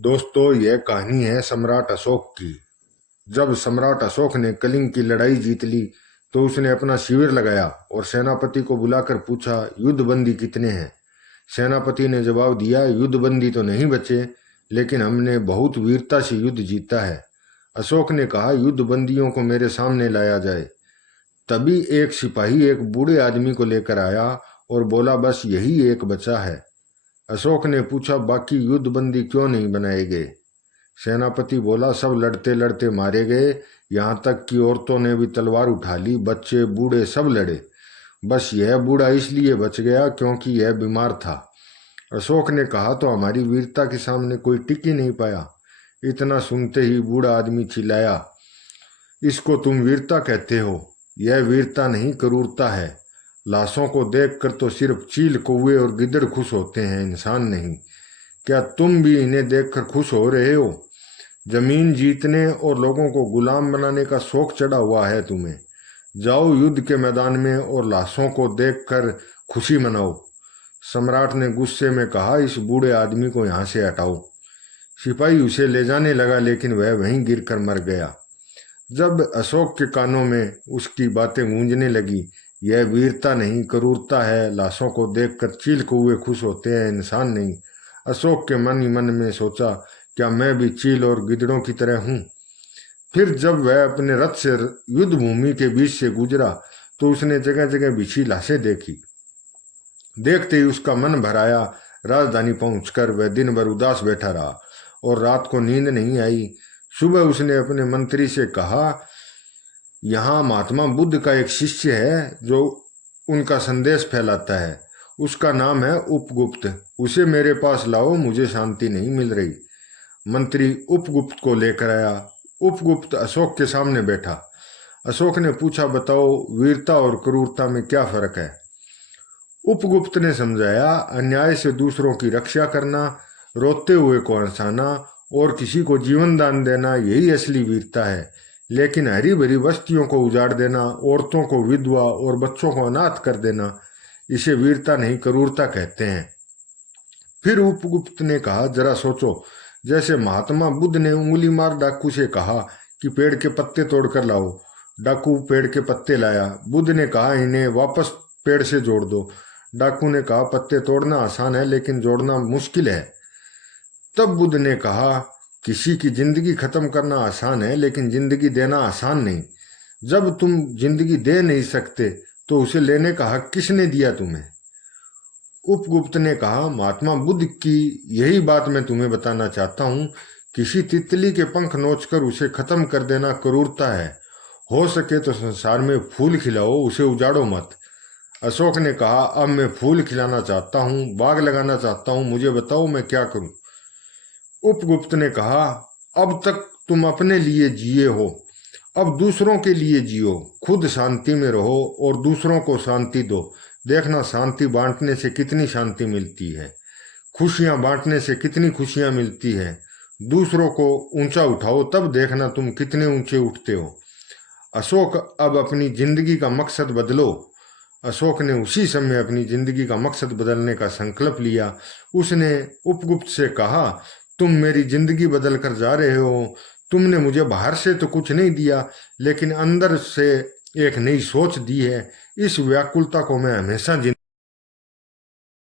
दोस्तों, यह कहानी है सम्राट अशोक की। जब सम्राट अशोक ने कलिंग की लड़ाई जीत ली तो उसने अपना शिविर लगाया और सेनापति को बुलाकर पूछा, युद्ध बंदी कितने हैं। सेनापति ने जवाब दिया, युद्ध बंदी तो नहीं बचे, लेकिन हमने बहुत वीरता से युद्ध जीता है। अशोक ने कहा, युद्ध बंदियों को मेरे सामने लाया जाए। तभी एक सिपाही एक बूढ़े आदमी को लेकर आया और बोला, बस यही एक बचा है। अशोक ने पूछा, बाकी युद्ध बंदी क्यों नहीं बनाए गए। सेनापति बोला, सब लड़ते लड़ते मारे गए, यहाँ तक कि औरतों ने भी तलवार उठा ली, बच्चे बूढ़े सब लड़े। बस यह बूढ़ा इसलिए बच गया क्योंकि यह बीमार था। अशोक ने कहा, तो हमारी वीरता के सामने कोई टिक ही नहीं पाया। इतना सुनते ही बूढ़ा आदमी चिल्लाया, इसको तुम वीरता कहते हो? यह वीरता नहीं, क्रूरता है। लाशों को देखकर तो सिर्फ चील, कौवे और गिद्दड़ खुश होते हैं, इंसान नहीं। क्या तुम भी इन्हें देखकर खुश हो रहे हो? जमीन जीतने और लोगों को गुलाम बनाने का शौक चढ़ा हुआ है तुम्हें। जाओ युद्ध के मैदान में और लाशों को देखकर खुशी मनाओ। सम्राट ने गुस्से में कहा, इस बूढ़े आदमी को यहाँ से हटाओ। सिपाही उसे ले जाने लगा, लेकिन वह वहीं गिरकर मर गया। जब अशोक के कानों में उसकी बातें गूंजने लगी, यह वीरता नहीं, क्रूरता है। लाशों को देखकर चील कौवे खुश होते हैं, इंसान नहीं। अशोक के मन ही मन में सोचा, क्या मैं भी चील और गिद्धड़ों की तरह हूं? फिर जब वह अपने रथ से युद्ध भूमि के बीच से गुजरा तो उसने जगह जगह बिछी लाशें देखी। देखते ही उसका मन भर आया। राजधानी पहुंचकर वह दिन भर उदास बैठा रहा और रात को नींद नहीं आई। सुबह उसने अपने मंत्री से कहा, यहाँ महात्मा बुद्ध का एक शिष्य है जो उनका संदेश फैलाता है। उसका नाम है उपगुप्त। उसे मेरे पास लाओ, मुझे शांति नहीं मिल रही। मंत्री उपगुप्त को लेकर आया। उपगुप्त अशोक के सामने बैठा। अशोक ने पूछा, बताओ वीरता और क्रूरता में क्या फर्क है? उपगुप्त ने समझाया, अन्याय से दूसरों की रक्षा करना, रोते हुए को हंसाना और किसी को जीवन दान देना, यही असली वीरता है। लेकिन हरी भरी बस्तियों को उजाड़ देना, औरतों को विधवा और बच्चों को अनाथ कर देना, इसे वीरता नहीं, क्रूरता कहते हैं। फिर उपगुप्त ने कहा, जरा सोचो, जैसे महात्मा बुद्ध ने उंगली मार डाकू से कहा कि पेड़ के पत्ते तोड़कर लाओ। डाकू पेड़ के पत्ते लाया। बुद्ध ने कहा, इन्हें वापस पेड़ से जोड़ दो। डाकू ने कहा, पत्ते तोड़ना आसान है लेकिन जोड़ना मुश्किल है। तब बुद्ध ने कहा, किसी की जिंदगी खत्म करना आसान है लेकिन जिंदगी देना आसान नहीं। जब तुम जिंदगी दे नहीं सकते तो उसे लेने का हक किसने दिया तुम्हें? उपगुप्त ने कहा, महात्मा बुद्ध की यही बात मैं तुम्हें बताना चाहता हूँ। किसी तितली के पंख नोचकर उसे खत्म कर देना क्रूरता है। हो सके तो संसार में फूल खिलाओ, उसे उजाड़ो मत। अशोक ने कहा, अब मैं फूल खिलाना चाहता हूँ, बाग लगाना चाहता हूँ, मुझे बताओ मैं क्या करूँ? उपगुप्त ने कहा, अब तक तुम अपने लिए जिए हो, अब दूसरों के लिए जियो। खुद शांति में रहो और दूसरों को शांति दो। देखना, शांति बांटने से कितनी शांति मिलती है, खुशियां बांटने से कितनी खुशियां मिलती है। दूसरों को ऊंचा उठाओ, तब देखना तुम कितने ऊंचे उठते हो। अशोक, अब अपनी जिंदगी का मकसद बदलो। अशोक ने उसी समय अपनी जिंदगी का मकसद बदलने का संकल्प लिया। उसने उपगुप्त से कहा, तुम मेरी जिंदगी बदल कर जा रहे हो। तुमने मुझे बाहर से तो कुछ नहीं दिया, लेकिन अंदर से एक नई सोच दी है। इस व्याकुलता को मैं हमेशा